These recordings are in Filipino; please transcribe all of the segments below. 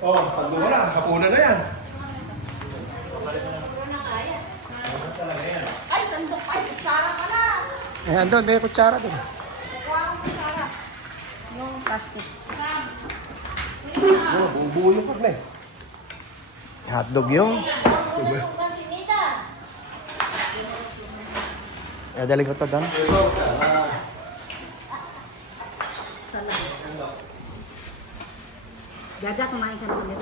Oh, sando ka na. Hapunan na yan. Ay, sandok. Ay, kutsara ka na. Ayan doon, may kutsara doon. Kuha ang kutsara. Yung plastic. Oh, buo-buo yung karne. Hotdog yung. Dali ko to doon. Dada, kumain ka na ulit.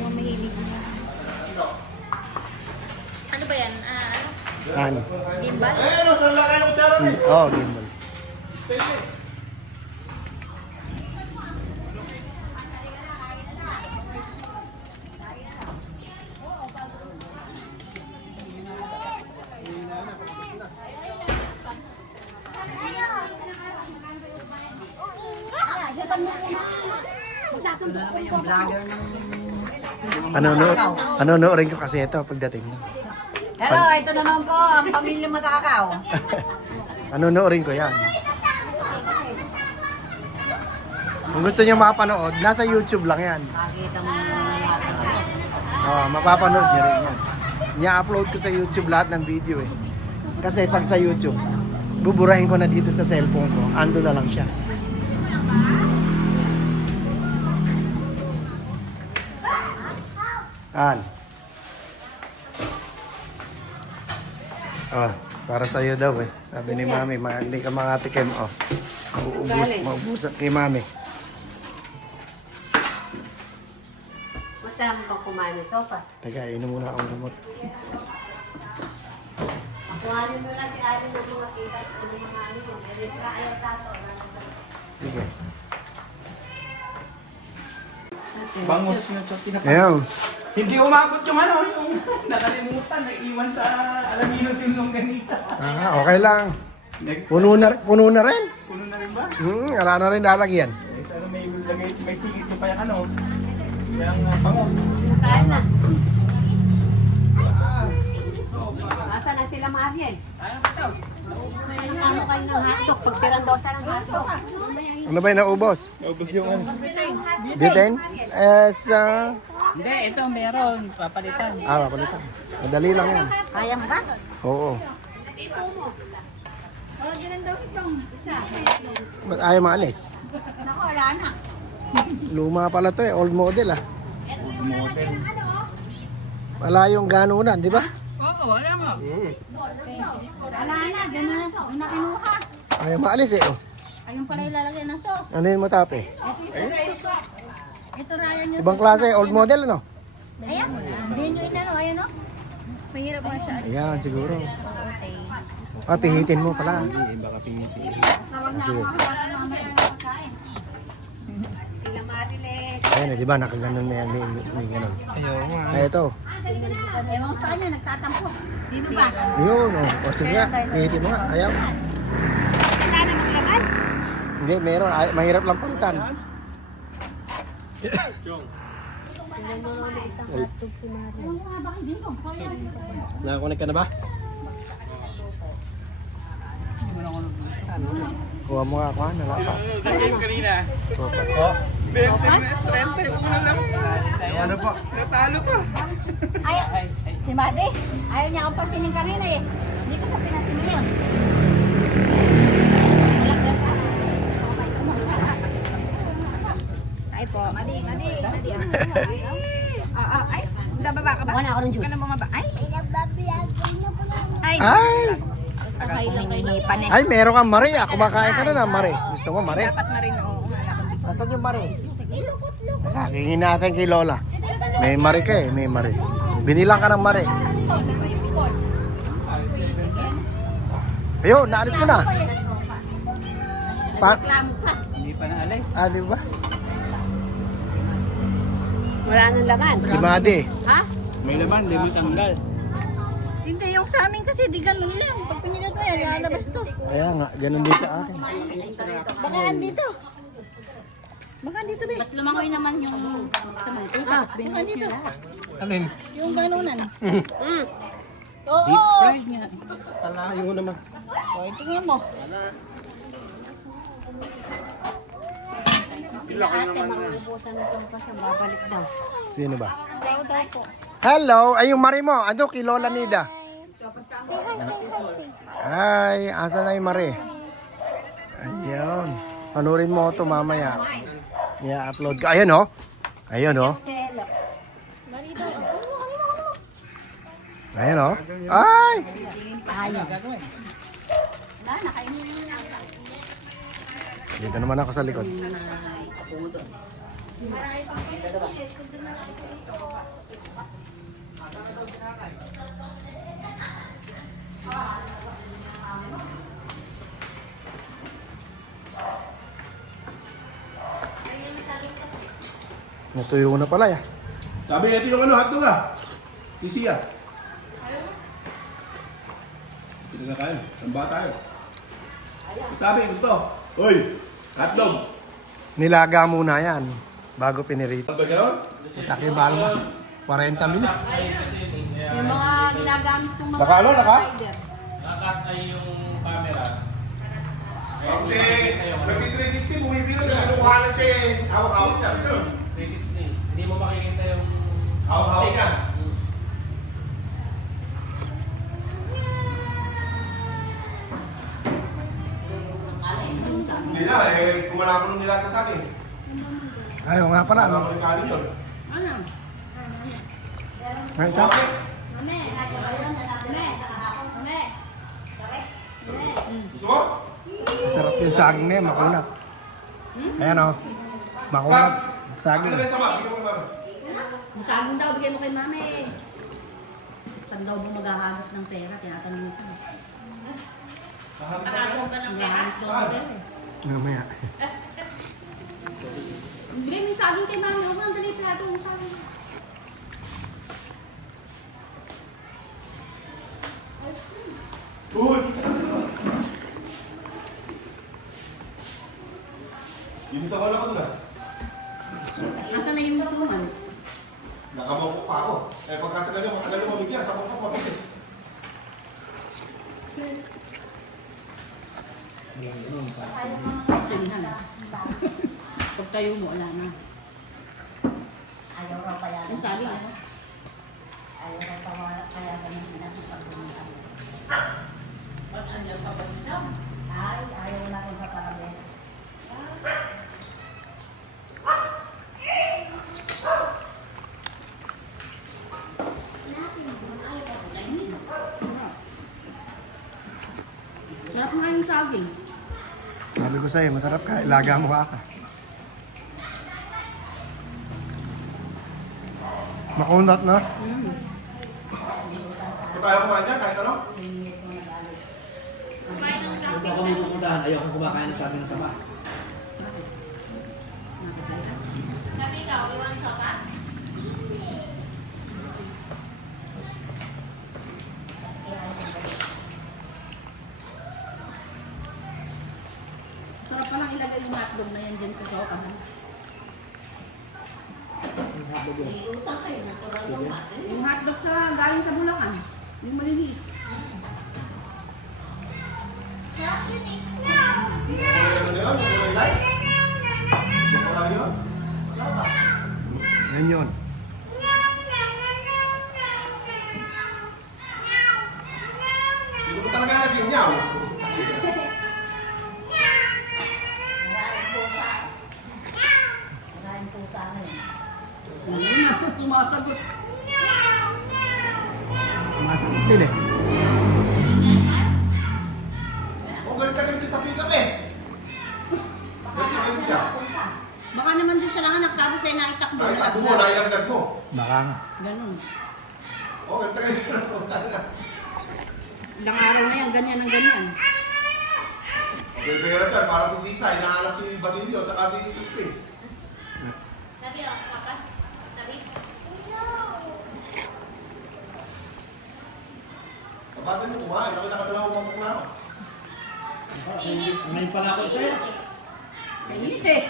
Yung mahilig na. Ano ba yan? Ano? Gimbal? Ano, saan lang kayo ng kutsara na eh? Oo, gimbal. Stainless. Yung vlogger ng... Ano ko kasi ito pagdating mo. Hello, ito na naman po ang pamilya Matakaw. Anonoodin ko yan. Kung gusto niyo mapanood, nasa YouTube lang yan. Makita mo Mapapanood niyo rin yan. Nia-upload ko sa YouTube lahat ng video eh. Kasi pag sa YouTube, buburahin ko na dito sa cellphone ko. Ando na lang siya. An. Para sa'yo daw eh. Sabi ni Mami, hindi ka makatikim. Maubusan kay Mami. basta lang pa kumain ng sopas. Teka, inom muna akong gamot. Kuhanin mo lang si Alin mo kung makita kung ano mga ano yung ayaw tato. Sige. Bangos na sa tinapay. Ayaw. Hindi umabot yung ano, yung nakalimutan, naiiwan sa Alaminos yung longganisa. Okay lang. Next, Puno na rin. puno na rin ba? Wala na rin lalagyan. Eh, sana may sigit pa yung ano, yung bangos. Kain na. Asa na sila Mariel? Ano kayo ng hotdog? Pagtirang daw sa ng hotdog. Ano ba yung naubos? Naubos yung ano. Butane? Hindi, ito meron. Papalitan. Papalitan. Madali lang yan. Kaya mo ba? Oo. Wala din daw itong isa. Ba't ayaw maalis? Naku, wala na. Luma pala to eh. Old model ah. Wala yung ganunan, di ba? Oo, wala mo. Wala na, gano'n na. Doon na kinuha. Ayaw maalis eh. Oh. Ayun pala ilalagay ng sauce. Ano yun mo tape? Ito Ryan yung Ibang klase, old model ano? Ayan. Hindi nyo inano, ayun o. Mahirap mo siya. Ayan, siguro. Pihitin mo pala. Baka pingitin. Tawag na ako makakuha ng mamaya na pagkain. Sila Marilyn. Ayan eh, di ba? Nakaganon na yan. May ganon. Ayaw nga. Ay, ito. Ewan ko sa kanya, nagtatampo. Sino ba? Yun, oh. O sige nga, pihitin mo nga. Ayaw. Wala na maglaban? Hindi, meron. Mahirap lang palitan. Ewan ko nga ba hindi ko. Nakakunik ka na ba? Kuha mo nga ako, wala pa. Kanina. Sopas. 20, 30, una lang. Ano po? Natalo pa. Ayaw. Si Madi, ayaw niya akong pansinin kanina eh. Hindi ko siya pinansin yun. Ay po. Madi. Ay, nababa ka ba? Wala ako ng juice. Ka na bumaba? Ay! Ay! Ay! Akay lang kayo ni Pane. Ay, meron kang mare. Kumakain ka na ng mare. Gusto mo mare? Dapat na rin, oo. Nasaan yung mare? Kakingin natin kay Lola. May mare ka eh, may mare. Binilang ka ng mare. Ayun, naalis mo na. Reklamo pa. Hindi pa naalis. Di ba? Wala nang laman. Si Madi. Ha? May laman, hindi mo tanggal. Hindi, yung sa amin kasi di ganun lang. Pag pinigat mo yan, lalabas to. Kaya nga, ganun din sa akin. Baka andito. Baka andito ba? Ba't lumangoy naman yung sa mga ito? Baka andito. Alin? Yung ganunan. Oo. Deep fried nga. Talayo mo naman. O, tingnan mo. Sila ate, mauubusan na ito kasi babalik daw. Sino ba? Daw po. Hello! Ay, yung mari mo. Ano, kay Lola Nida? Say hi, say hi, say Ay, asa na yung mari? Ayun. Panurin mo ito mamaya. I-upload ka. Ayan, oh. Ayan, oh. Hello. Mari daw. Ayan, oh. Ay! Dito naman ako sa likod. Natuyo na pala, ya. Sabi, ito yung ano, hotdog ah. Tisiya. Hindi na kayo. Samba tayo. Sabi, gusto. Uy, hotdog. Nilaga muna yan bago pinirito. Hotdog gano'n? Taki balma. 40 mil. Yung mga ginagamit ng mga Naka ano, naka? rider. Nakat ay yung camera. Kasi, nag-360, bumibili na. Kinukuhanan siya eh. Hawak-hawak niya. Kasi, 360. Hindi mo makikita yung... hawak-hawak niya. Hindi na, eh, kumalakon nila ito sa akin. Ayaw nga pala. Kumalakon yung kanin yun. Ay, isa. Okay. Gusto mo? Masarap yung saging na yan, makunat. Ayan, oh. Makunat. Saging. Ano ba yung sama? Bigyan mo naman. Saging daw, bigyan mo kay mami. Saan daw mo maghahagos ng pera? Tinatanong mo saan. Kahapos na kayo. Maghahagos daw ng pera. Mamaya. Bigyan mo yung saging kay mami. Huwag ang dali plato yung saging. Uy! Ginisa ko na ko na. Asa na yung mutuman? Nakamangkok pa ako. Eh pagkasa ganyan, matagal yung mabigyan. Sa mangkok mabigyan. Sinihan. Pag tayo mo, wala na. Ayaw raw pala. Yung saging, ano? Ayaw raw pala kaya ganun sila sa pagbumunta. Ay, ayaw na rin sa pagbumunta. Sarap nga yung saging. Sabi ko sa'yo, masarap ka. Ilaga mo ka. Makunat na. Kung tayo kumain dyan, kahit ano? Kung ako may pupuntahan, ayaw kong kumakain ng sabi ng sama. Sarap pa lang ilagay yung hotdog na yan dyan sa sokahan. Utang kayo, natural yung basin. Yung hotdog sa galing sa Bulacan. Yung maliliit. Kulay ano na yun? Kulay light? Yung kulay yun? Masarap ah. Yan yun. Hindi mo talaga naging nyaw. Maraming pusa na yun. Tumasagot. Masarap din eh. Oh, galit na galit siya sa pick-up eh. Galit na galit siya. Baka naman doon siya lang nagtapos ay naitakbo. Ay, takbo mo, nailagdag mo. Baka nga. Ganun. Oh, galit na galit siya ng punta na. Ilang araw na yan, ganyan ang ganyan. Okay, pero dyan, parang si Sisa, hinahanap si Basilio, tsaka si Crispin. Sabi o, kapas. Sabi. Kapatid mo kumain, ako nakadalaw mangkok na ako. Ngayon pala ako sa'yo. Mainit eh.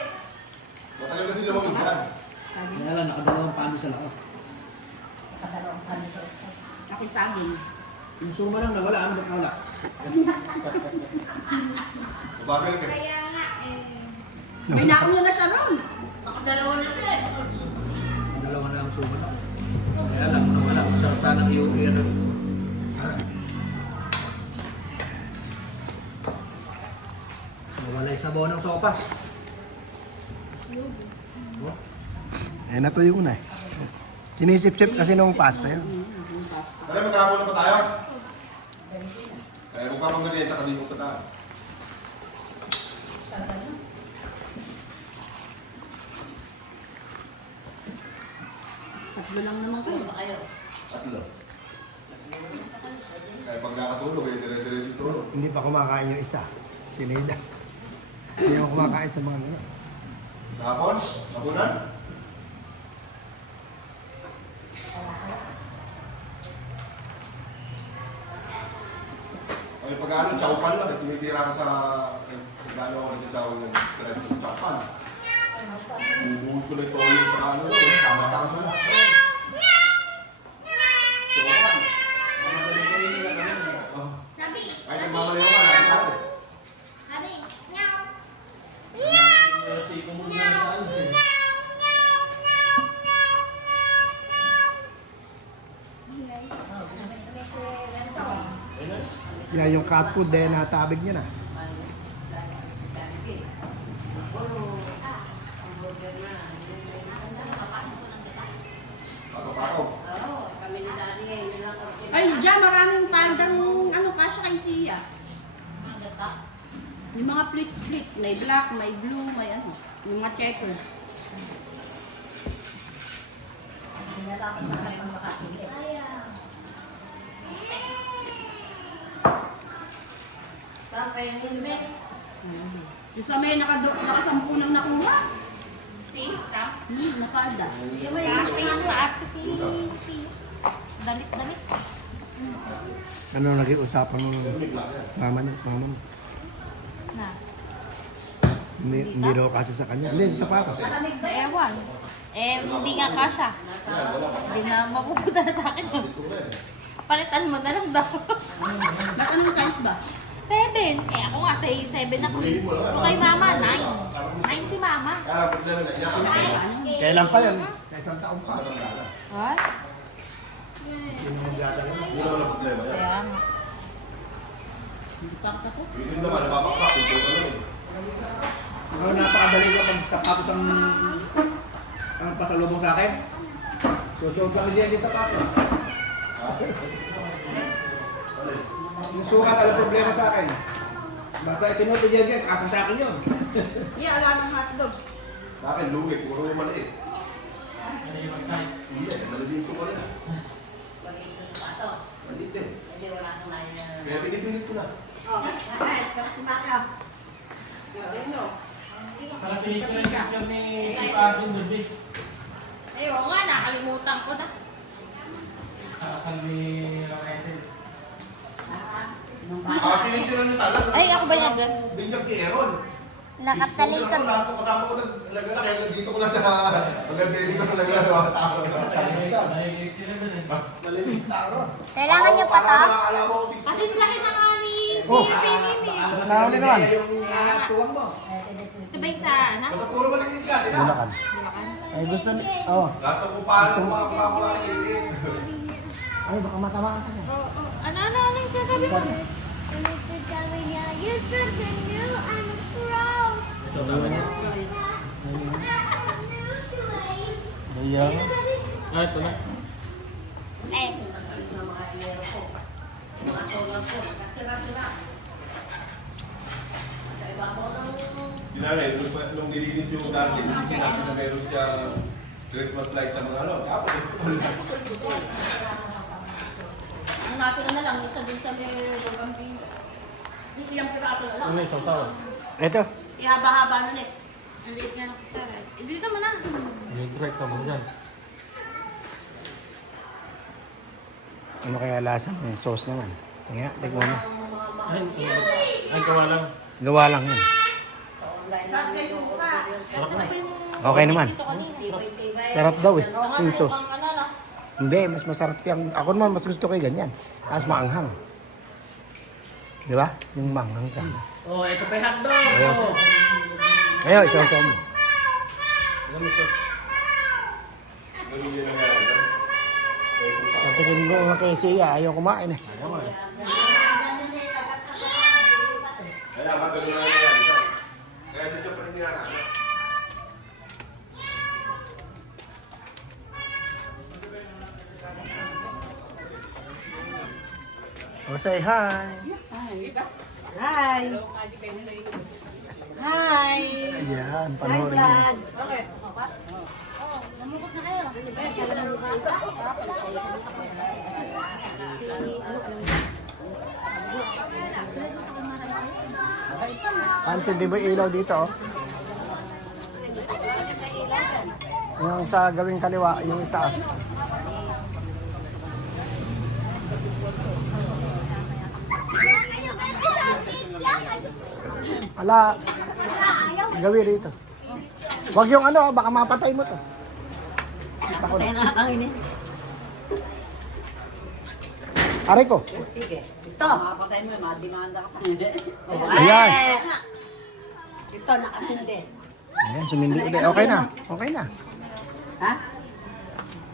Matagal kasi lumamig yan. Kaya lang, nakadalawang pando sa lako. Nakadalawang kami sa Ako'y saging. Yung suma lang nawala, ano ba't nawala? Bagal ka. Binaon mo na siya ron. Nakadalawa na ito eh. Dalawa na ang suman. Kaya lang, wala. Sarap sanang i-uwi. Nawala yung sabaw ng sopas. Oh, Eh, natuyo ko na eh. Sinisip-sip kasi nung pasta yun. Kaya magkakapon na ba tayo? Kaya kung kapag ganyan, tsaka di ko sa tayo. Tatlo lang naman kayo. Kayo. Tatlo. Kaya pag nakatulog, eh, dire-diretso tulog. Hindi pa kumakain yung isa. Sinida. Hindi ako kumakain sa mga ano. Tapos, hapunan. Ay, pag ano, chowpan lang. Eh, tumitira ka sa... Nagano ako sa chow ng chowpan. Bubuhos ko na ito yung sa ano, sama-sama ko na. Chowpan. Oh. Ay, nagmamalayo ka na. Sabi. Yan yung cat food dahil natabig niya na. Pato-pato. Oo, kami ni Daddy eh. Yun lang ang Ay, dyan maraming pandang ano, kasya kay Sia. Yung mga plates, may black, may blue, may ano, yung mga checker. Pinatapos na kami makakili. Saan pa yung helmet? Yung sa may nakasampu nang nakuha. Si Sam? Napalda. Kasi ano ate si damit-damit. Ano naging usapan mo mama mo? Na. Hindi raw kasi sa kanya. Hindi, sa papa. Ewan. Eh, hindi nga kasha. Hindi na mapupunta na sa akin yun. Palitan mo na lang daw. Ba't anong size ba? 7. Eh, ako nga, say 7 ako. Yung kay mama, 9. 9 si mama. Kaya lang, problema na inaamin. Kailan pa yun? Sa isang taon pa. What? Yun naman ang problema. Yan. Kaya nga. Yun din naman, napapakpak. Yung buka lang eh. ano, napakadali ko pag sapatos ang pasalubong sa akin. Susuot kami diyan sa sapatos. Yung sukat, alam problema sa akin. Basta sinuot ko diyan, kasa sa akin yun. Yeah, ala ng hotdog. Sa akin, lungit. Puro yung maliit. Hindi, maliit ko pala. Pag-ibig sa sapato. Maliit din. Hindi wala akong lain na... Kaya pinipinit ko na. Oh, ay, kasi baka. Parang pinipinit yung ni Pardon Derby. Eh, oo nga, nakalimutan ko na. Kasal ni Raquel. Pinitira niyo sana. Ay, ako ba yan? Binyag kay Aaron. Nakatalikod eh. Kasama ko naglagala. Kaya dito ko na sa... Pagkabili ko na naglagala. Tao na. Dahil sila dun eh. Malilit na Aaron. Kailangan niyo pa to? Alam mo, Kasi laki na nga ni Oh. Sinin eh. Nakahuli naman. Yung tuwang mo. Ito ba yung sa ano? Basta puro maliit ka. di ba? Bulacan. Ay, gusto ni... Oo. Lahat ng kumpara ng mga kumakawa ng ilit. Ay, baka matamaan ka na. Oo. Ano yung sinasabi mo? You're such a new and proud. Ito ba yun? Ayan. Ah, ito na. Eh, Sa mga hiyero ko. Mga solar ko. Nakasira-sira. Sa ibabaw ng... Sinanay, nung nilinis yung dati, sinabi na meron siya Christmas light sa mga ano. Tapos, Ang natin na lang, isa dun sa may Rogambi. Yung iyang pirato na lang. Ano yung sasawa? Ito. Ihaba-haba nun eh. Ang liit na ng kutsara. Eh, dito mo na. May direct ka mo dyan. Ano kaya lasa ng sauce naman? Nga, tignan mo. Ay, gawa lang. Gawa lang yun. Sa online namin yung order yun. Kasi ba yung... Okay naman. Dito kanina. Tibay-tibay. Sarap daw eh. Oo nga, Yung sauce. pang ano, no? Hindi, mas masarap yan. Ako naman, mas gusto ko yung ganyan. Tapos maanghang. Di ba? Yung maanghang sana. Oh, ito pa yung hotdog. Ayos. Ayaw, isaw-saw mo. Ganun yun ang nangyari dyan. Patikin mo nga kay Siya, ayaw kumain eh. Kaya nga ganun ang nangyari dyan. Kaya dito pa rin ginagawa. O say hi. Hi! Hi! Ayan, panoorin mo. Namukot na kayo. Pansin, di ba ilaw dito? Oh? Yung sa gawing kaliwa, yung itaas. Ala, gawi rito. Wag yung ano, baka mapatay mo to. Patay na ang ini. Aray ko. Sige. Ito. Mapatay mo, madimanda ka pa. Ayan. Ito, nakasindi. Ayan, sumindi ulit. Okay na. Okay na. Ha?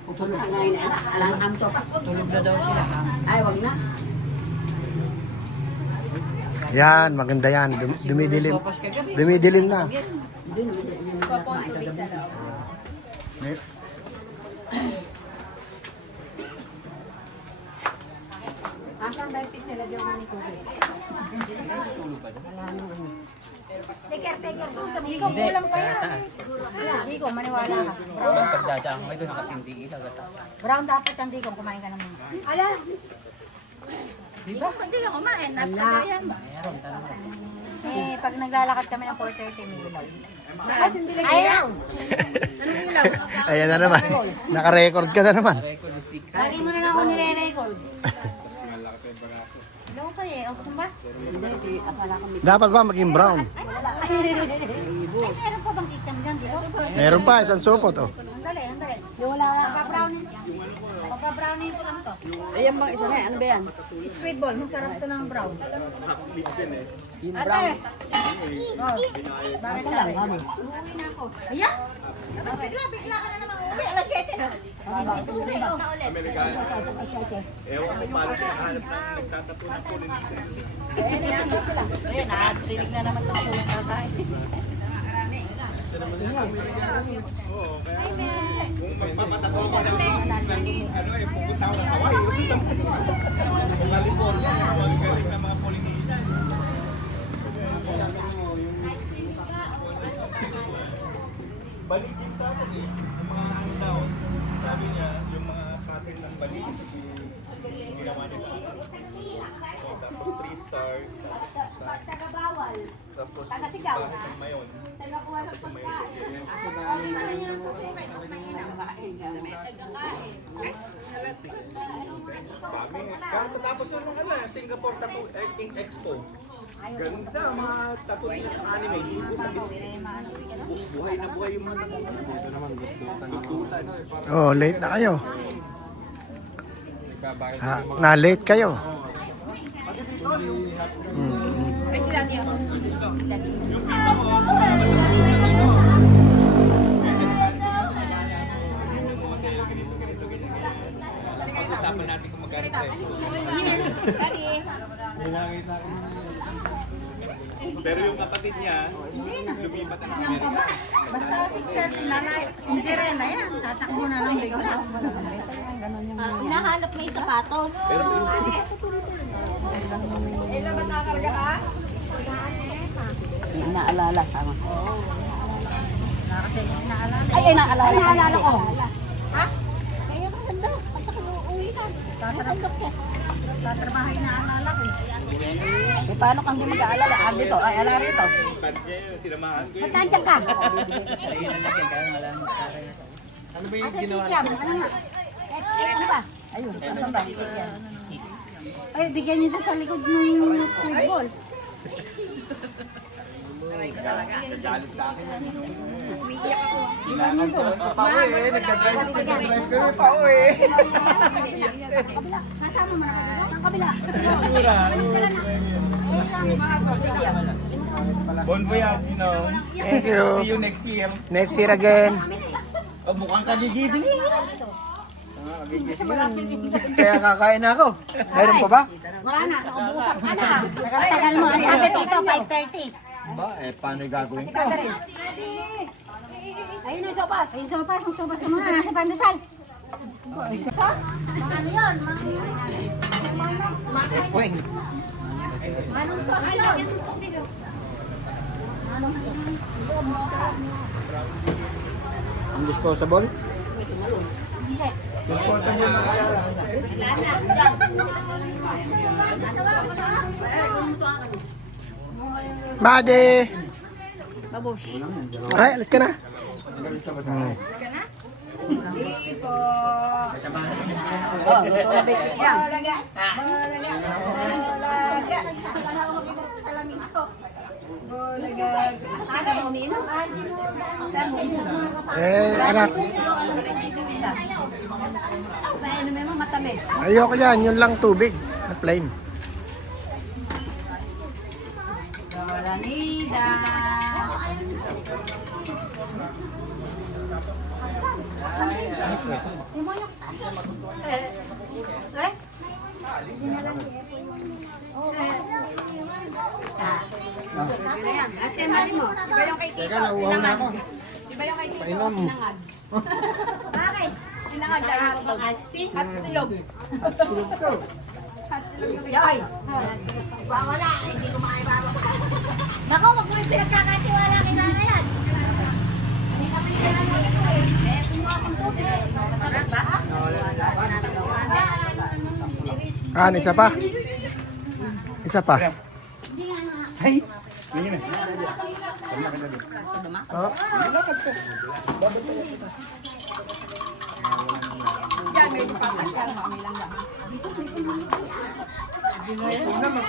Putulog ka ngayon. Alang amto. Tulog na daw sila. Ay, wag na. Yan, maganda yan. Dumidilim. Dumidilim na. May- Asan ba yung pizza lagyan mo ni Kuya? Teker. Sabi ko, kulang pa yan. Hindi ko, maniwala ka. Pagdadaan ko ito, nakasindi ilaw. Brown dapat hindi ko, kumain ka naman. Ala! Diba? Hindi ka kumain, napagayan mo. Eh, pag naglalakad kami ng 4:30, may ilaw. Bakit hindi lang ilaw? Anong ilaw? Ayan na naman. Naka-record ka na naman. Lagi mo na nga ako nire-record. Ilaw pa eh, o gusto ba? Hindi, akala ko may... Dapat ba maging brown? Ay, meron pa bang kitchen dyan, di ba? Meron pa, isang supot oh. Andali. Wala. Pagka-brownie ko lang to. Ayan bang isa na, ano ba yan? Squid ball, masarap to ng brown. Half sweet din eh. Yung brown. Oh, bakit lang? Uuwi na ako. Ayan? Bigla ka na naman uuwi. Alas 7 na. Susi, oh. Ewan ko paano siya nakahanap na nagtatapunan po ng isa. Ayan, sila. Ayan, nakasrinig na naman ito ako ng kakain. Kung magpapatato ka ng ano eh, pupunta ako ng Hawaii. Kung California, galing ng mga Polynesian. Balik din sa akin eh. Yung mga ano daw, sabi niya, yung mga pattern ng balik, ginawa niya sa akin. So, tapos 3 stars, tapos 2 stars. Tagabawal. Tapos Tagasigaw. yung mayon. Tagakuha ng pagkain. Dami. Katapos na ng ano, Singapore Tattoo Ink Expo. Ganda, mga tattoo ng anime. Buhay na buhay yung mga dito naman gustutan. Oh, late na kayo. Ha, na-late kayo. Pag-usapan natin kung magkano presyo. Pero yung kapatid niya, lumipat na ng Amerika. Basta 6:30 na na, Cinderella yan. Tatakbo na lang bigla. Hinahanap na yung sapatos. Naalala, tama. Ay, naalala. Naalala ko. Ha? Kaya ka ganda. Pagka uuwi ka. Tatanggap ko. Tatrabahay na alala ko. Eh, paano kang di mag-aalala? Ah, dito. Ay, ala rito. Kanya yun, sinamahan ko yun. Ba't nandiyan ka? Ano ba yung ginawa? Ano nga? Ano ba? Ayun, saan ba? Ay, bigyan niyo doon sa likod ng school ball. Nagka-drive pa ako eh. Kasama mo na ka doon? Sa kabila. Sura. Eh, sa mga Bon voyage, you know. Thank you. See you next year. Next year again. Oh, mukhang kagigising. Kaya kakain ako. Mayroon pa ba? Wala na, naubusan ka na. Tagal mo, ang sabi dito, 5:30. Ba, paano gagawin ko? Ayun yung sopas. Ayun yung sopas. Magsopas ka muna. Nasa pandesal. Ano yun? Weng. Anong sauce yun? Ang disposable? Made! Babush. Ay, alis ka na. Anak. Ayoko yan, yun lang tubig. Na plain. Asin mali mo. Iba yung kay Tito. Teka, nauuhaw na ako. Iba yung kay Tito. Painom. Sinangag. Bakit? Sinangag lahat ng asti at silog. Yoy! Wala, hindi ko makaibawa. Naku, wag mo yung pinagkakatiwala kay nanay yan. Hindi na pinagkakatiwala ito eh. Kumuha kong tubig. Isa pa? Isa pa? Ay! Ganyan na. Oh. Yan, may papas yan. May lang laman.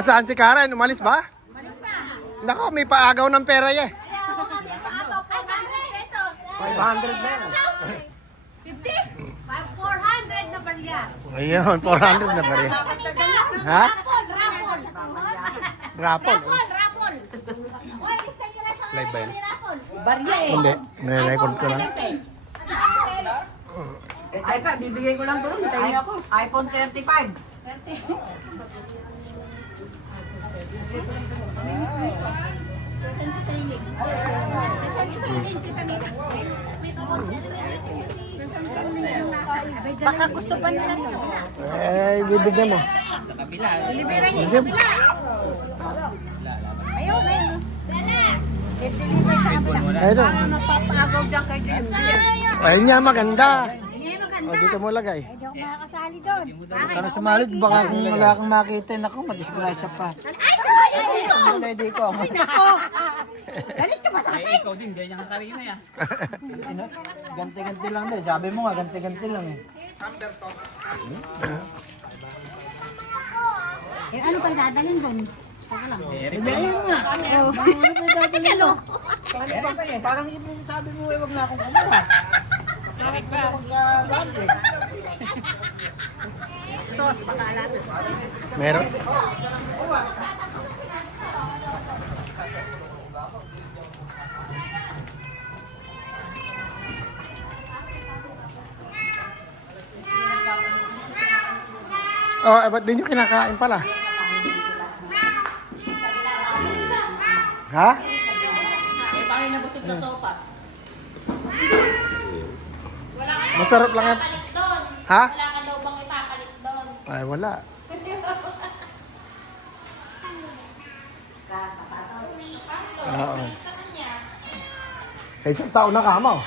Saan si Karen? Umalis ba? Nako, may paagaw ng pera eh. 500 na yan. 400 na barya. Ayun, 400 na pa rin. Ha? Rapol. Live ba yan? Barya eh. Hindi, nire-record ko lang. iPad, bibigay ko lang doon. Tayo ako. iPhone 35. Baka gusto pa nila. Bibigyan mo. Delivery niya. Bibigyan mo. Ayun, ayun. I-deliver sa kabila. Ayun. Ano nagpapaagaw dyan kay Jim? Ayun niya, maganda. Hindi maganda. O, dito mo lagay. Hindi ako makakasali doon. Para sumalit, baka kung wala kang makita, naku, madisgrasya pa. Ay, sabay dito! Ready ko. Ay, nako! Galit ka ba sa akin? Ikaw din, ganyan ka karina ya. Ganti-ganti lang din. Sabi mo nga, ganti-ganti lang eh. Eh, ano pa dadalhin doon? Saka lang. Hindi, ayun nga. Oh, Kalo! Parang yung sabi mo, wag na akong kumuha. Eric pa. Sauce, pakala na. Meron? Oh, ba't din yung kinakain pala? Ha? Eh, paano nabusog sa sopas? Masarap lang yan. Ipapalit doon. Ha? Wala ka daw bang ipapalit doon? Ay, wala. Oo. Eh, isang taon na kama, oh.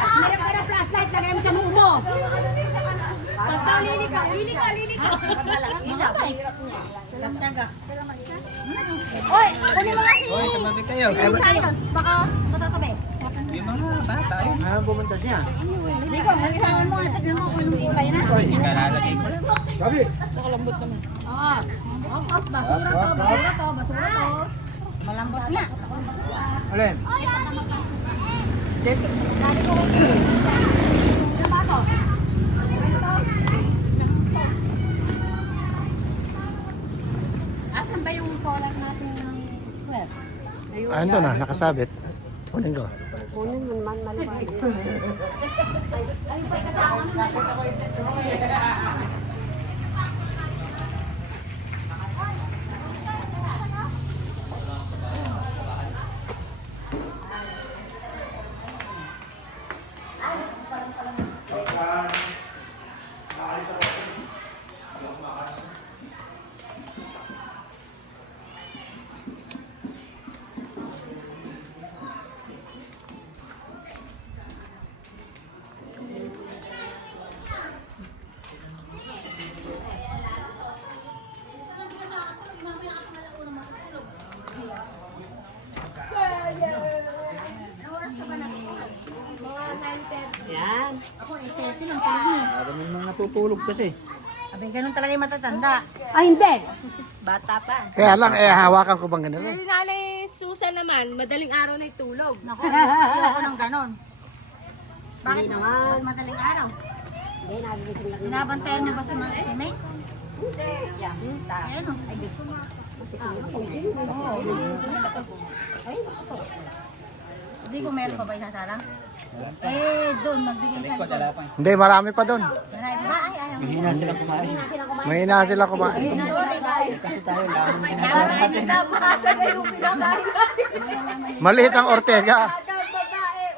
Meron ka na flashlight, lagay mo sa mukha mo. Lili ka. Ilaw. Lantaga. Oy, kunin mo nga si... Oy, tumabi kayo. Yung sa'yo, baka matatabi. Yung mga bata. Ano pumunta niya? Hindi ko, kailangan mo, tignan mo kung anong kulay na. Kalalagay ko lang. Sabi. Ah, basura to. Malambot na. Alin? Dito. Asan ba yung solar natin ng square? Ando na, nakasabit. Kunin ko. Kunin mo naman malabay. Yan. Ako, 30 lang tulog niya. Marami mga natutulog kasi. Abay, ganun talaga yung matatanda. Ay, hindi. Bata pa. Kaya lang, hawakan ko bang ganun? Si Nanay Susan naman, madaling araw na itulog. Naku, ayoko ng ganon. Bakit naman? Madaling araw. Binabantayan niyo ba si May? Yeah. Ayun o. Ay, dito. Hindi ko meron pa ba isasalang? Eh, doon, magbigay ka doon. Hindi, marami pa doon. Marami ba? Ay, ayaw. Mahina sila kumain. Mahina sila kumain. Kasi tayo lang. Nabukasan na yung pinakain natin. Maliit ang Ortega.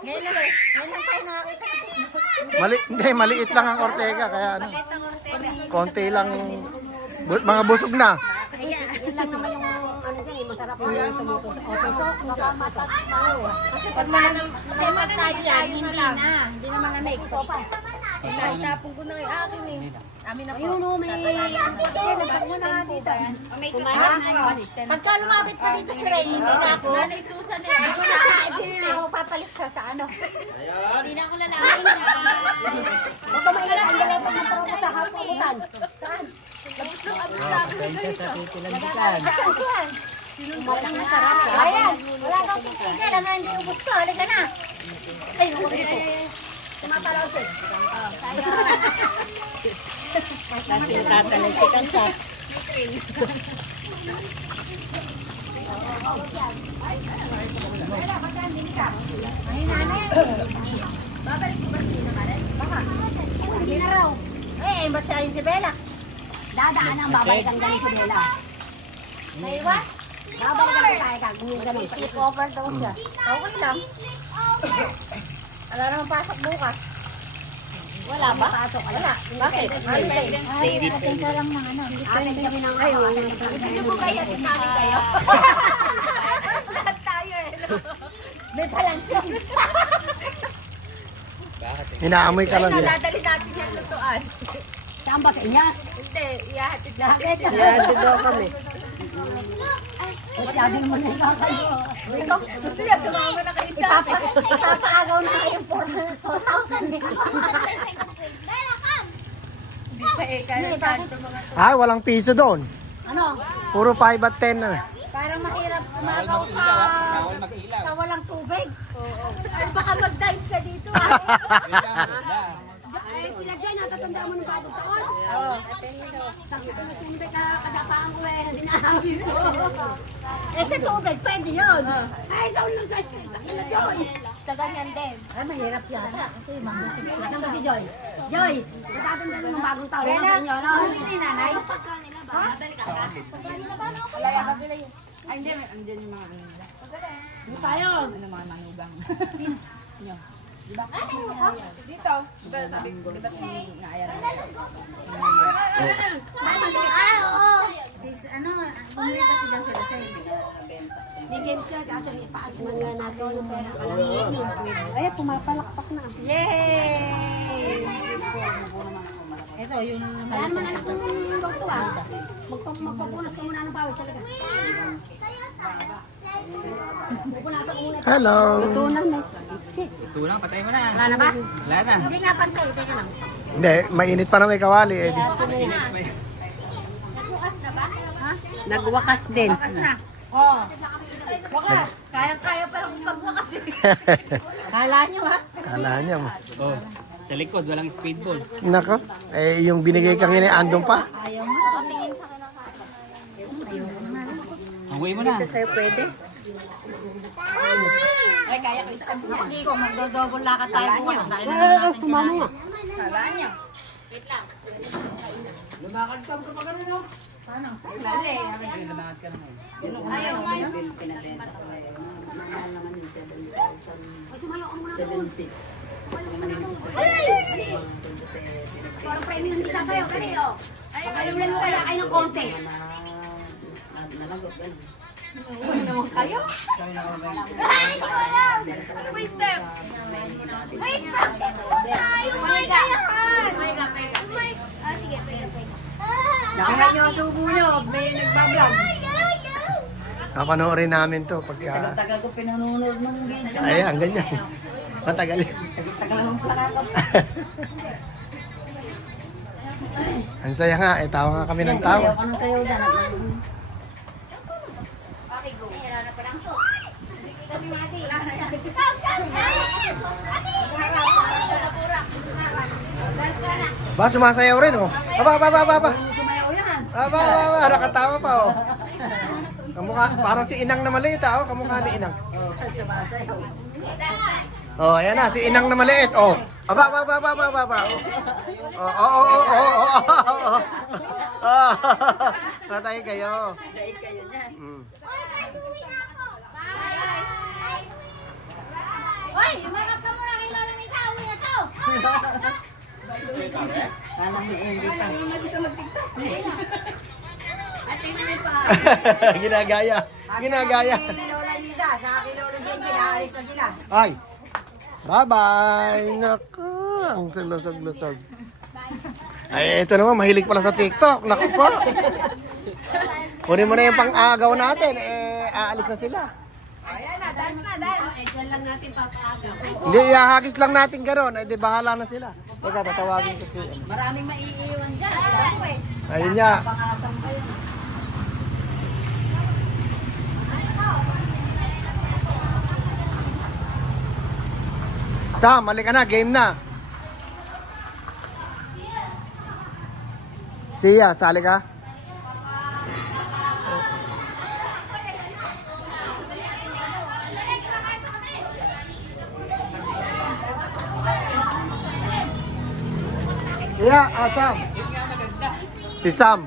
Ngayon lang tayo nakakita. Hindi, maliit lang ang Ortega. Kaya ano, konti lang. Mga busog na. Yan lang naman yung ano dyan, masarap yung tumuto sa auto. So, nakamatat tayo. Kasi pag tayo yan, hindi na. Hindi na malamig. So, pa. Itapon ko na yung akin eh. Amin na po. Ayun o, may nagpag mo na nga dito. May susunod. Pagka lumapit pa dito si Ray, hindi na ako. Nanay Susan eh. Hindi ko na hindi na ako papalis ka sa ano. Hindi na ako lalaman na. Ito may ilang dalawa pa na parang sa haputan. Saan? Saan? Malang masarap. Ayan, wala daw titigil. Ang hindi ubus ko. Halika na. Ay, ako dito. Tumatalaw siya. Kasi tatalagsikan sa. Ay, nanay. Babalik ko ba si Namaret? Baka. Hindi na raw. Eh, ba't sa'yo si Bella? Dadaan ang babalik ang galing si Bella. May what? Babalik ang tayo ka. Ganun. Sleep over daw siya. Okay lang. Wala namang pasok bukas. Wala ba? Pasok. Wala. Bakit? Independence Day. Atin ka lang ng ano. Atin kami ng ayaw. Hindi ko kaya namin kayo. Lahat tayo eh. May palansyon. Inaamoy ka lang yan. Nadadali natin yung lutuan. Saan ba sa inyo? Hindi, iyahatid na. Ihatid daw kami. Masyado naman yung kakayo. Gusto niya, sumama na kayo sa akin. Ipapaagaw na kayong 4,000 eh. Hindi pa eh, kaya tanto mga... Ay, walang piso doon. Ano? Puro 5 at 10 na. Parang mahirap umagaw sa walang tubig. Ay, baka mag-dive ka dito. Ay, sila dyan, natatandaan mo ng bagong taon. Oo. Sakit na tubig na kadapaan ko eh, hindi na amin. Eh, sa tubig, pwede yun. Ay, sa ulo sa sakit Joy. Sa ganyan din. Ay, mahirap yata. Kasi mabusig. Saan ba si Joy? Joy, natatandaan mo ng bagong taon na sa inyo, no? Hindi, nanay. Ha? Wala yan, babila yun. Ay, hindi. Andiyan yung mga ano. Hindi tayo. Ano mga manugang. Dito. Diba sabi ko, diba naayar na. Oo. Ano, bumili kasi dyan sila sa Hindi game siya, kaso ipaas na nga natin yung pera. Ay, pumapalakpak na. Yay! Ito, yung... Ayan mo na itong luto ah. Magpapunas ka muna ng bawal talaga. Pupunasan ko muna. Hello. Luto na, next. Tulang, patay mo na. Wala na ba? Wala na. Hindi nga pantay. Teka lang. Hindi, mainit pa na may kawali eh. Nagwakas din. Bakas na. Oo. Wakas. Kaya-kaya pa lang magwakas eh. Kala nyo ha? Kala niya mo. Oh, sa likod, walang speedball. Nako, eh yung binigay kanina andun pa. Ayaw nga. Hanguin mo na. Sa'yo pwede. Ay, kaya ko isang Hindi ko, magdodouble lakad tayo bukas. Dahil na Eh, natin sumama nga. Kala nyo. Ayaw nga yun. Parang premium din sa sayo. Kali, oh. Ay, kalulan mo kaya kayo ng konti. Ano naman kayo? Ay, hindi ko alam. Wait, step. Wait, practice muna. Yung may ganyan. Ah, sige, pwede. Nakaya nyo ang subo nyo. May nagbablog. Kapanoorin namin to pagka... Tagal ko pinanonood nung video. Ayan, ganyan. Matagal. Tagal nung plakato. Ang saya nga, eh tawa nga kami ng tawa. Ayaw ka nang sayo dyan. Ba, sumasayaw rin oh. Aba. Sumayaw yan. Aba, nakatawa pa oh. Kamukha, parang si Inang na maliit ah, oh. Kamukha ni Inang. Sumasayaw. Oh, ayan na, si Inang na maliit. Oh. Aba. Oh. Patay kayo. Dait kayo niyan. Hoy, lumakap ka muna kay Lola Misa. Uwi na to. Kala mo hindi pa. At tingnan niyo pa. Ginagaya. Kay Lola Lida, saka kay Lola Genji, naalis na sila. Ay. Bye-bye. Naku, ang lusog-lusog. Ay, ito naman, mahilig pala sa TikTok. Naku po. Kunin mo na yung pang-agaw natin. Eh, aalis na sila. Ayan na, dance na, dance. Eh, dyan lang natin papaagaw. Hindi, ihahagis lang natin gano'n. Ay, di bahala na sila. Teka, tatawagin ko siya. Maraming maiiwan dyan. Alam ko eh. Ayun niya. Pakasang kayo. Sam, mali ka na. Game na. Siya, sali ka? Yeah, Sam. Si Sam.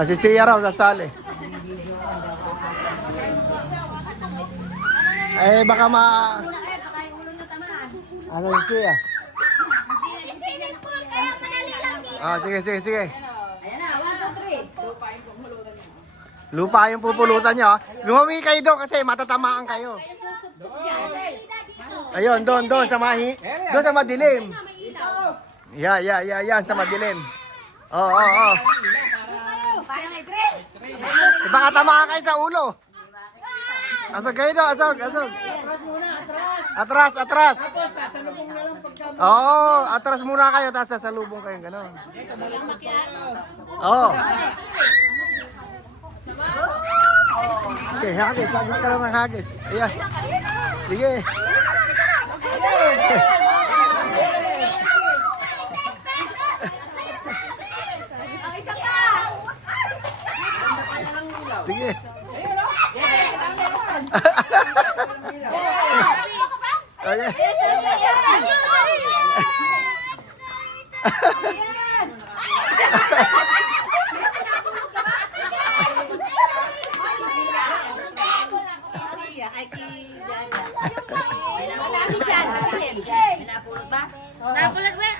Si Siya raw sasali. Eh, baka ma... Ano yung Siya? Swimming pool, kaya madali lang dito. Ah, sige. Ayan na, 1, 2, 3. Lupa yung pupulutan nyo. Lumami kayo doon kasi matatamaan kayo. Ayun, doon sa mahi. Doon sa madilim. Yan sa madilim. Oo. Parang may dress. Baka tamaan kayo sa ulo. Asog kayo doon, asog. Atras. Oo, atras muna kayo, tapos sasalubong kayo, gano'n. Oo. Okay, hagis ka lang ng hagis. Ayan. Sige. Sige. Okay. Malapit dyan. Pinapulot ba? Napulag ba yan?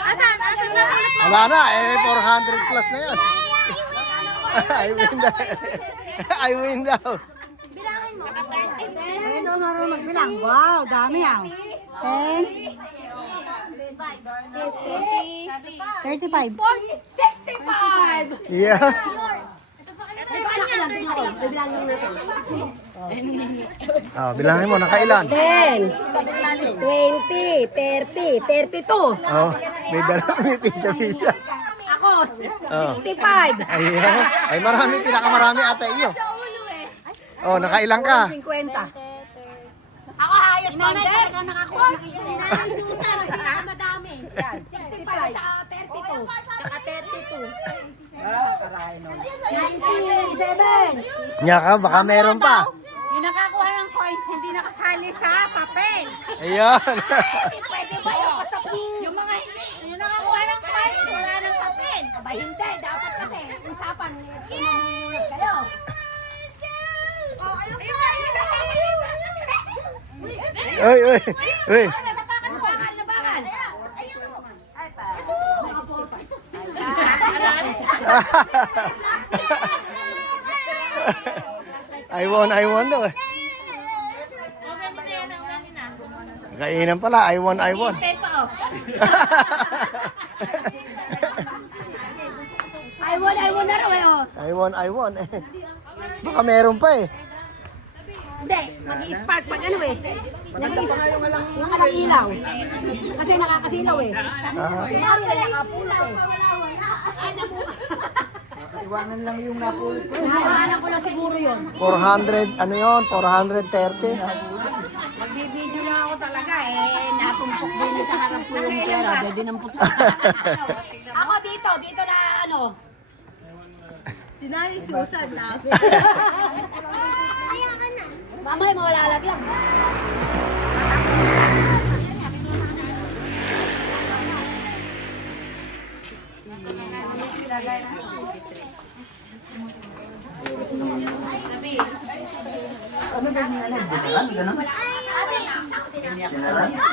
Asan na? Wala na, 400 plus na yan. I win daw. Ayun daw marunong magbilang. Wow, dami ah. 10, 35. Yeah. Bibilangin natin. Oh, bilangin mo, nakailan? 10, 20, 30, 32. Oh, may dalawang isa-isa. Ako, Oh. 65. Ayan. Ay, marami, pinakamarami ate iyo. Oh, nakailang ka? 50. Ako hayas founder. Nakakuha. Nanay Susan, ang pinakamadami. 65, tsaka 32. Tsaka 32. 97. Nya ka, baka meron pa. Yung nakakuha ng coins, hindi nakasali sa papel. Ayan. Pwede ba yun? Basta yung mga yung nakakuha ng coins, wala ng papel. Aba, hindi. Dapat kasi, usapan, pinanunod kayo. Uy, uy, uy. Nabakan. I won daw eh. Kainan pala, I won. I won na raw eh, oh. I won eh. Baka meron pa eh. Hindi, mag-spark pag ano eh. Walang ilaw. Kasi nakakasilaw eh. Kunyari na nakapulot eh. Iwanan lang yung napulot ko. Nakakanan ko na siguro yun. 400, ano yun? 430. Magbibideo na ako talaga eh. Natumpok din sa harap ko yung pera. Pwede nang puso. Ako dito na ano. Sinali Susan na. Mamay, mawalalag lang.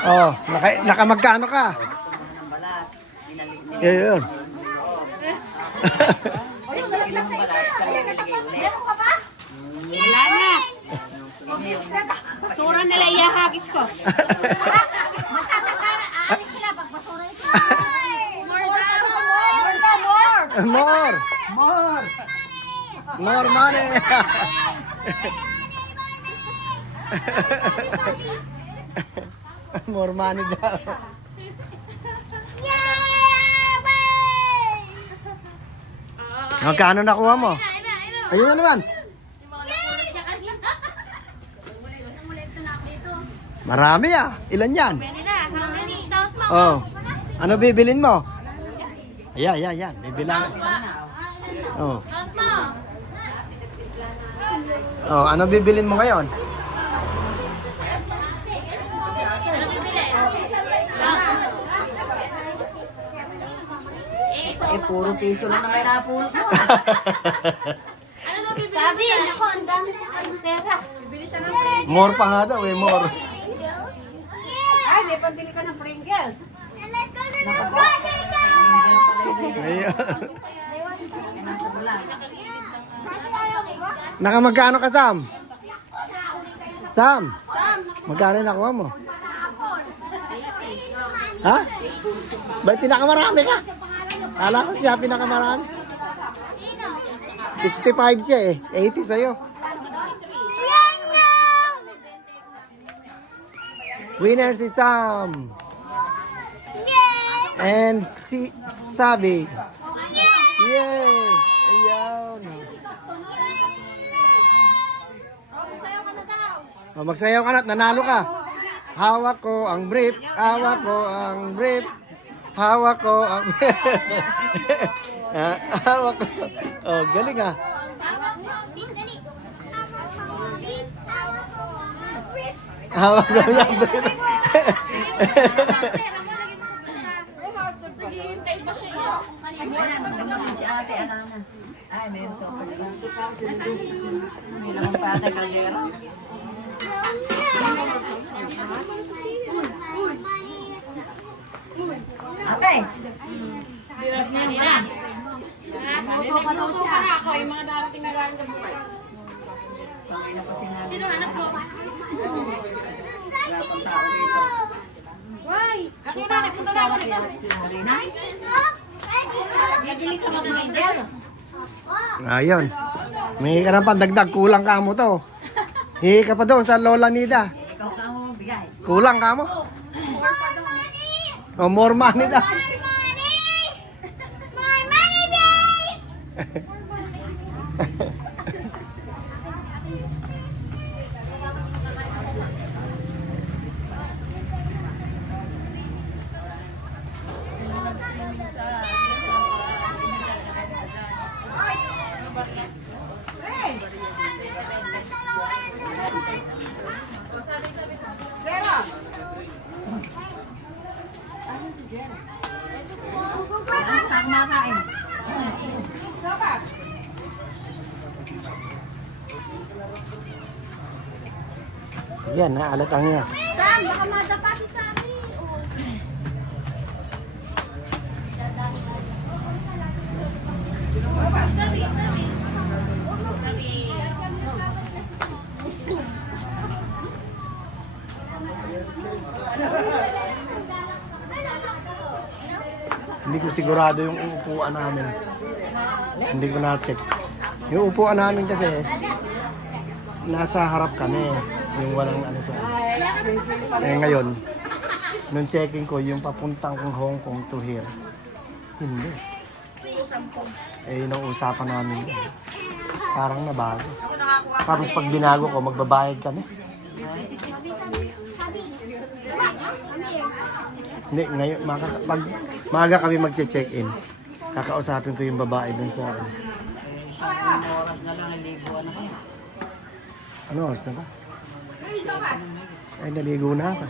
Oh, nakamagkano ka? Yun. Wala na. Basura nila iyahagis ko. Aalis sila pag basura ito. More money. More money daw. Magkano nakuha mo? Ayun na naman. Marami ah. Ilan yan? Oh. Ano bibilin mo? Ayan. Bibilang. Oh. Oh, ano bibilin mo ngayon? Eh, puro piso lang na may napulot mo. Sabi, ako, ang dami ng pera. More pa nga daw eh, more. Ay, may pambili ka ng Pringles. Ayan. Nakamagkano ka, Sam? Sam? Magkano nakuha mo? Ha? Ba't pinakamarami ka? Kala ko siya pinakamarami. 65 siya eh. 80 sa'yo. Winner si Sam. And si Sabi. Yay! Ayan. Oh, magsayaw ka na at nanalo ka. Hawak ko ang brief. Hawak ko ang brief. Hawak ko ang... Hawak ko. Oh, galing ah. Hawak ko ang brief. Si ate, Alana. Ay, mayroon sa ako. May lamang pa ate, kaldera. Ate! Maluto ka na ako. Yung mga darating na galing ng buhay. Sino anak mo? Wala pang tao rito. Why? Kanina, nagpunta na ako nito. Bibili ka mag-rider. Ayun. May ka ng pandagdag. Kulang ka mo to. Hihi ka pa doon sa Lola Nida. Ikaw ka mo bigay. Kulang ka mo. Oh, more money daw. More money, babe! Kumakain. Yan, naalatang niya. Sam, baka madapa si Sammy. Hindi ko sigurado yung upuan namin. Hindi ko na-check. Yung upuan namin kasi, nasa harap kami. Yung walang ano sa. Eh ngayon, nung checking ko, yung papuntang Hong Kong to here. Hindi. Eh yun ang usapan namin. Parang nabago. Tapos pag binago ko, magbabayad kami. Hindi, ngayon, pag maaga kami magche-check-in, kakausapin ko yung babae dun sa ano. Oras na lang, libuan na kayo. Ano oras na ba? Ay, naligo na ako.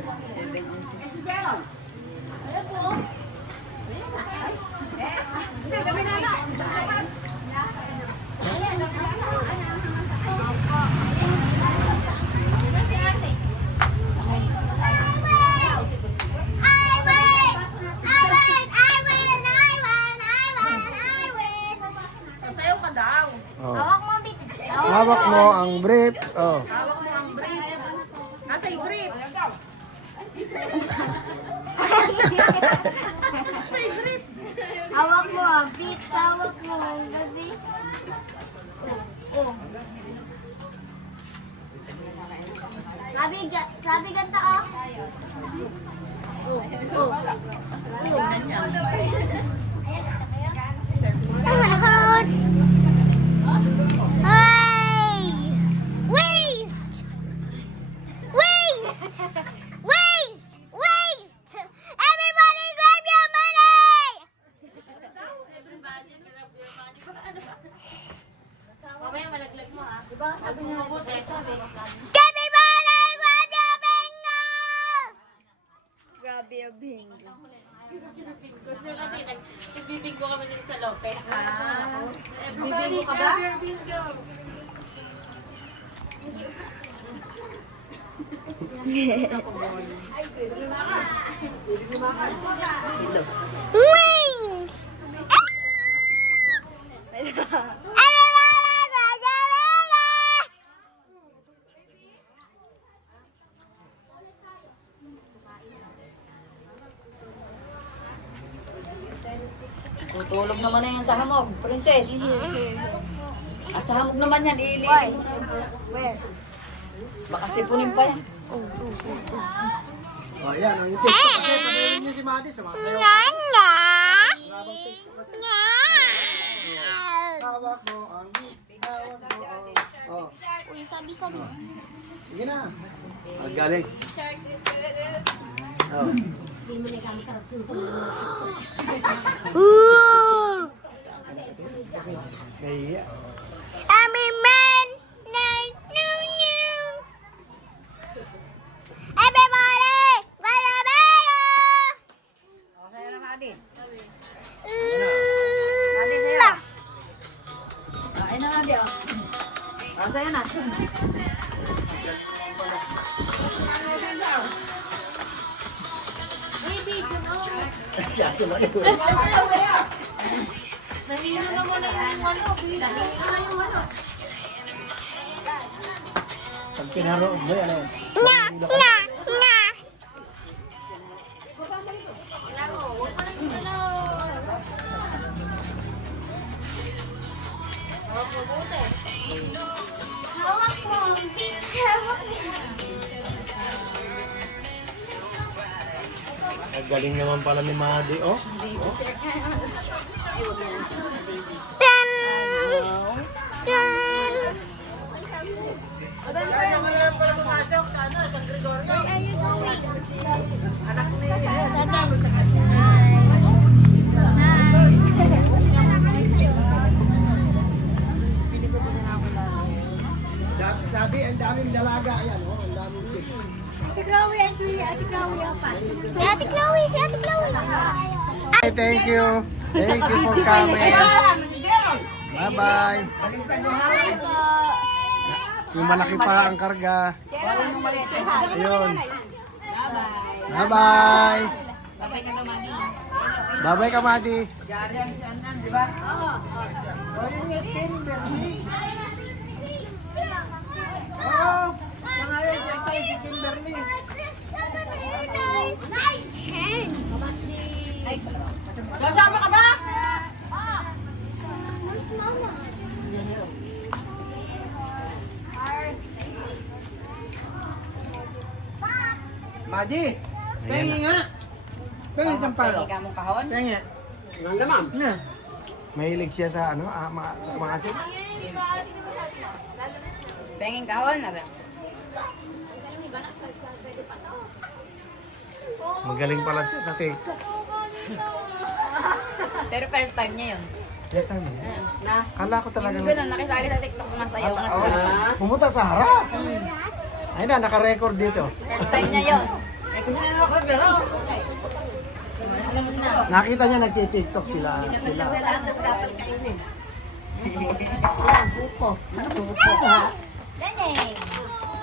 Sasayaw ka daw. Oh. Hawak mo, bit. Hawak mo ang brief. Oh. Hawak mo ang brief. Nasa yung brief. Hawak mo, bit. Hawak mo, gabi. Sabi ganda ah. Good. Hey! Waste! Waste! Waste! Waste! Everybody grab your money! Mamaya malaglag mo ah. Diba? Sabi niyo mabuti. Everybody grab your bingo! Grabe yung bingo. Kasi nagbibingo kami din sa Lopez. Bibingo ka ba? Wings! Everybody grab your bingo! Tutulog naman na yan sa hamog, princess. Sa hamog naman yan, iinit. Where? Baka sipunin pa yan. Oh, yan. Ang TikTok kasi, pasayin niyo si Mati sa mga sayo. Nyanya! Hawak mo ang brief. Hawak mo ang... Oh, Uy, sabi-sabi. sige na. Magaling. Oh. Ooh! Kaya. Every man, night, new, new. Everybody, grab your bingo! Okay na, Madi. Ooh! Kain na, Madi. Sa'yo na. Siya sumalit. Nahilo na mo na yung ano. Pag pinaroon mo yan, Nga, nga, nga. Hawak mo. Galing naman pala ni Madi, oh. Sabi, ang daming dalaga. Ayan, oh. Ang daming chicks. Si Ate Chloe pa. Si Ate Chloe. Hey, thank you. Thank you for coming. Bye-bye. Yung malaki pa ang karga. Ayun. Bye-bye. Bye-bye ka, Madi. Kasama ka ba? Madi, pengi nga. Pengi isang palo. Pengi ka mong kahon? Pengi. Ang lamang. Mahilig siya sa ano, sa maasin. Penging kahon? Abi. Magaling pala siya sa TikTok. Pero first time niya yun. Yes, time niya. Na? Kala ko talaga. Yung gano'n, nakisali sa TikTok masayaw Kala, na oh, sila. pumunta sa harap. Ay na, naka-record dito. First time niya yun. Alam mo na. Nakita niya nagti-TikTok sila. Nanay.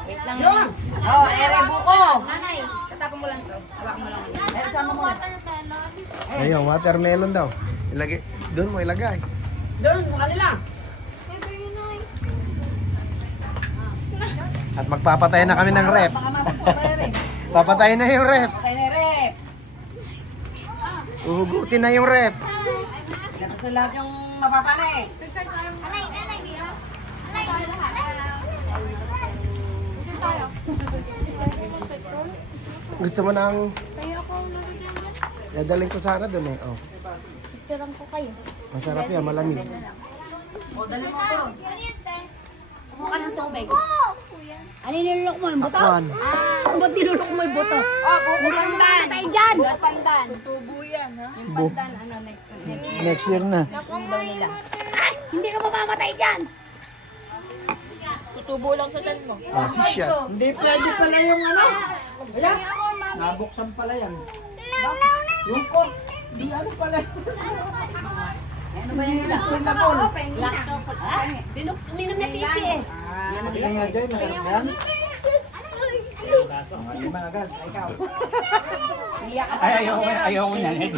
Wait lang. Oh, ere buko. Nanay. Katapon mo lang to. Hawakan mo lang. Ay, sama mo. Ayun, watermelon daw. Ilagay, doon mo ilagay. Doon, sa kanila. At magpapatay na kami ng ref. Papatay na yung ref. Kaya na rep. Uhugutin na yung ref. Dapat na lahat yung mapapanay. Nanay, nanay, Mia. Nanay. Gusto mo nang Tayo ako nalagyan. dadaling ko sana doon eh. Oh. Picturean ko kayo. Masarap yan, malamig. Kumuha ka ng tubig. Ano nilulok mo? Yung buto? Akwan. Ba't nilulok mo yung buto? Oh, kukupandan. Tayo dyan! Kukupandan. Tubo yan, ha? Yung pandan, ano, next Next year na. yung daw nila. Hindi ka mamamatay dyan! Tutubo lang sa dyan mo. Ah, si Shot. Hindi pwede pala yung ano. Ayan. Nabuksan pala yan. Yung cork. Di ano pala. Ano ba yan nila? Black chocolate. Uminom na si Ichi eh. Kaya nga dyan, masarap yan. Mga lima agad. Ikaw. Ay, ayoko niyan.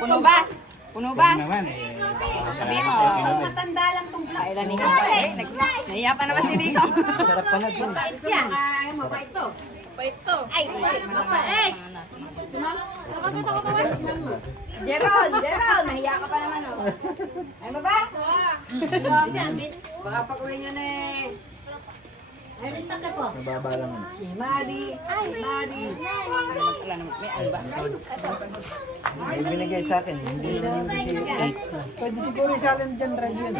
Puno ba? Puno ba? Naman eh. Sabi mo. Matanda lang tong black. Kailan ni Hito eh. Nahiya pa naman si Hito. Sarap pala din. Yan. Ay, mabait to. Ay, Mabait. Jeron, nahiya ka pa naman oh. Ay, baba? Baka pag-uwi nyo na eh. Ay, rintak ko. Nababa lang. Si Madi. Madi. Wala naman. May ano ba? May binigay sa akin. Hindi naman yung kasi. Pwede siguro sa akin dyan, radio yun.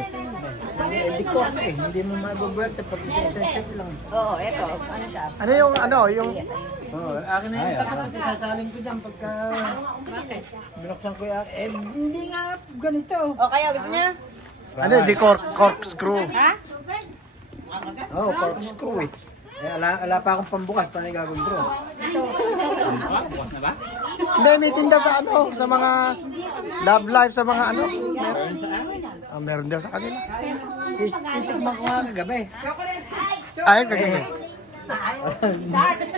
Hindi cork eh. Hindi mo mabubuerte pag isa-set lang. Oo, eto. Ano siya? Ano yung, yung... Oo, akin na yung takot. Isasalin ko dyan pagka... Binuksan ko yung... Eh, hindi nga ganito. O, kayo, gusto niya? Ano, di corkscrew. Ha? Oo, corkscrew eh. Eh, ala pa akong pambukas, paano yung gagawin bro? Bukas na ba? Hindi, may tinda sa ano, sa mga love life, sa mga ano. Meron daw sa kanila. Titikman ko nga kagabi. Ay, kagabi.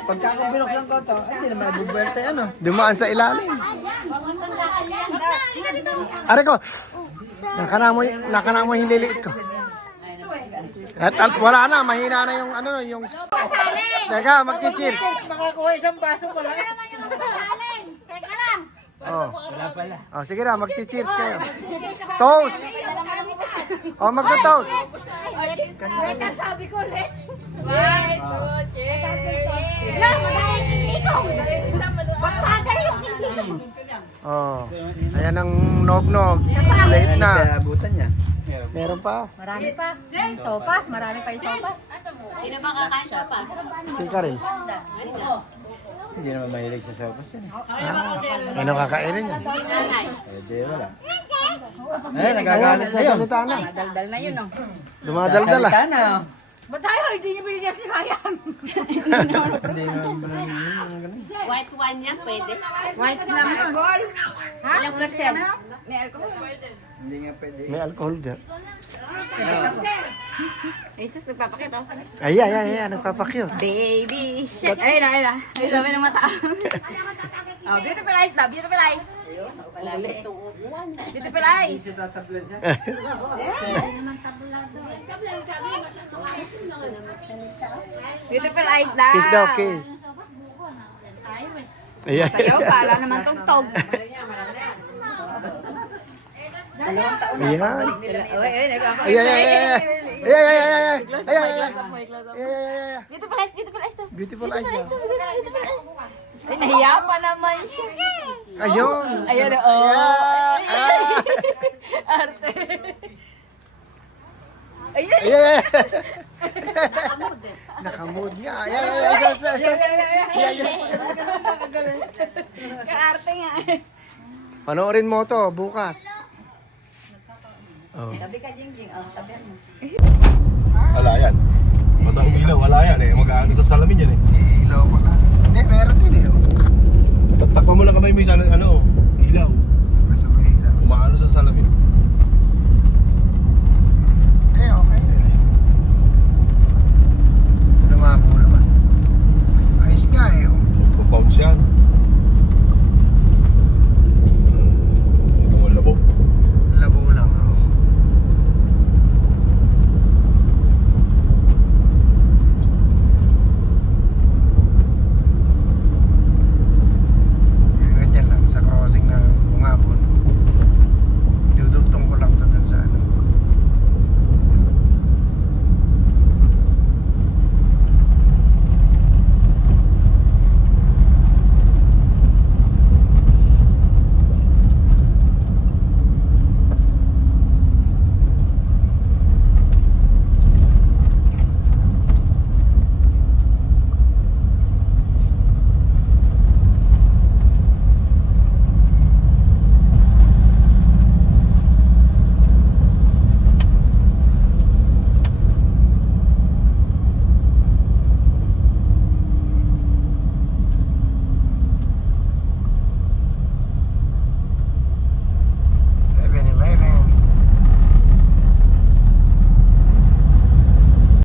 Pagka ako binuksan ko ito, hindi na mabubuerte ano. Dumaan sa ilalim. Are ko, nakana mo hililiit ko. At wala na, mahina na yung ano, yung... Teka, magchi-cheers. Makakuha isang baso ko lang. Pasalin! Teka lang! Oh. Oh, sige na, magchi-cheers kayo. Toast! Oh, magto-toast. Ay, sabi ko ulit. Wala, madaya hindi ko. Ba't bagay yung hindi ko? Oh. Ayan ang nog-nog. Late na. Kaya abutan niya. Meron pa. Marami pa. Sopas, marami pa yung sopas. Sino ba kakasya pa? Tika rin. Hindi naman mahilig sa sopas yan. Ano kakainin niya? Eh, di wala. Eh, nagagalit na yun. Salita na. Daldal na yun, oh. Dumadaldal ah. Salita na. Ba't tayo hindi niyo binigyan si Ryan? Hindi naman ganun. White wine yan, pwede. White naman. Ha? Ilang percent? Hindi nga pwede. May alcohol dyan. Ay, sus, nagpapakit, oh. Ay, nagpapakyut. Baby shit. Ayun na. Ay, sabi ng mata. Oh, beautiful eyes daw, beautiful eyes. Beautiful eyes. Beautiful eyes daw. Kiss daw, kiss. Ayan. Sayo, para naman tugtog. Ayan. Uy, nagpapakit. Ayan. Beautiful eyes, beautiful eyes daw. Beautiful eyes daw. Beautiful eyes. Ay, nahiya pa naman siya. Ayun. Ayun, oh. Ayan. Arte. Ayun. Ayan. Nakamood nga. Ayan. Kaarte nga. Panoorin mo to bukas. Oh. Wala yan. Basta umilaw, wala yan eh. Mag-aano sa salamin yan eh. Ilaw pala. Hindi, meron din eh. Takpan mo lang kamay mo yung ano, ilaw. Masama ilaw. Umaano sa salamin. Okay na. Lumabo naman. Ayos nga eh. Bounce yan.